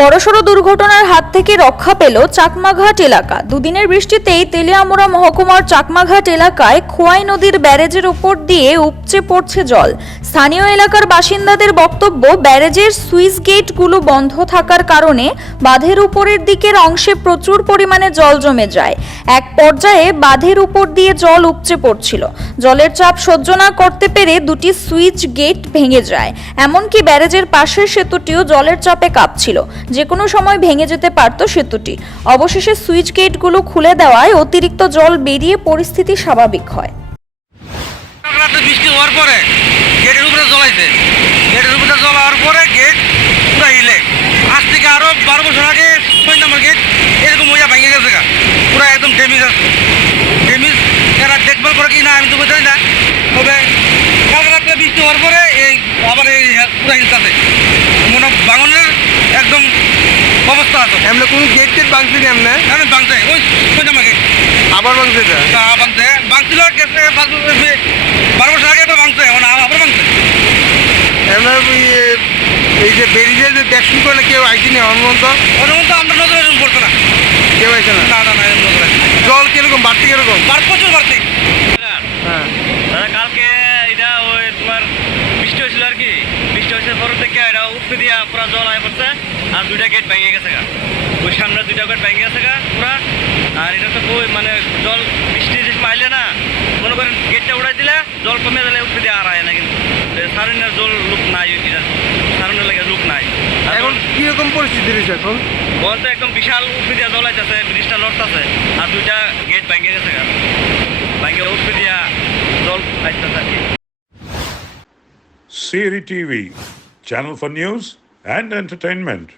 বড়সড় দুর্ঘটনার হাত থেকে রক্ষা পেল চাকমাঘাট এলাকা। দুদিনের বৃষ্টিতেই তেলিয়ামুড়া মহকুমার চাকমাঘাট এলাকায় খোয়াই নদীর ব্যারেজের উপর দিয়ে উপচে পড়ছে জল। স্থানীয় এলাকার বাসিন্দাদের বক্তব্য, ব্যারেজের সুইচ গেটগুলো বন্ধ থাকার কারণে বাঁধের উপরের দিকের অংশে প্রচুর পরিমাণে জল জমে যায়। এক পর্যায়ে বাঁধের উপর দিয়ে জল উপচে পড়ছিল। জলের চাপ সহ্য না করতে পেরে দুটি সুইচ গেট ভেঙে যায়। এমনকি ব্যারেজের পাশের সেতুটিও জলের চাপে কাঁপছিল। যে কোনো সময় ভেঙে যেতে পারত সেতুটি। অবশেষে সুইচ গেটগুলো খুলে দেওয়ায় অতিরিক্ত জল বেরিয়ে পরিস্থিতি স্বাভাবিক হয়। বৃষ্টি হওয়ার পরে গেটের উপরে জলাইছে, গেটের উপরে জল হওয়ার পরে গেট পুরো হিলে। আজ থেকে আরো 12 বছর আগে 6 নম্বর গেট এরকম হইয়া ভেঙে গেছে, পুরো একদম ড্যামেজ আছে। ড্যামেজ এরা দেখভাল করে কি না আমি তো বোঝাই না। তবে কালকে রাত্রে বৃষ্টি হওয়ার পরে এই আবার এই পুরো হিলতাছে, মনে ভাঙনের একদম অবস্থা আছে। এমনি কোন গেট টেট ভাঙছি না? এমনি ভাঙছে ওই 6 নম্বর গেট আবার ভাঙছে এটা? ভাঙছে ভাঙছিল গেছে 12 বছর আগে তো ভাঙছে, আবার ভাঙছে। এমনি এই যে বেরিয়ে যে দেখুন করে কেউ আইসি না অনুমন্ত আমরা নজরে পড়তো না, কেউ আইসে না? না না না নজরে। জল কিরকম বাড়তি কিরকম? প্রচুর বাড়তি। হ্যাঁ দাদা কালকে এটা ওই তোমার বৃষ্টি হয়েছিল আর কি, বৃষ্টি হয়েছে পর থেকে এটা উঠতে দিয়া পুরা জল আয় পড়ছে। আর 2টা গেট ভেঙে গেছে গা, ওই সামনে 2টা গেট ভেঙে গেছে গা পুরা। আর এটা তো মানে জল বৃষ্টি যে মাইলে না, মনে করেন গেটটা উড়াই দিলে জল কমে দিলে উঠতে দিয়ে আর আয় না। কিন্তু সারণের জল লোক নাই, এটা সারণের লাগে লোক নাই। এখন কিরকম পরিস্থিতি রয়েছে এখন? বলতে একদম বিশাল উঠতে দিয়া জল আইতেছে, ব্রিজটা নড়তেছে। আর 2টা গেট ভেঙে গেছে গা, ভেঙে উঠতে দিয়া জল আইতেছে আর কি। Siri TV, channel for news and entertainment.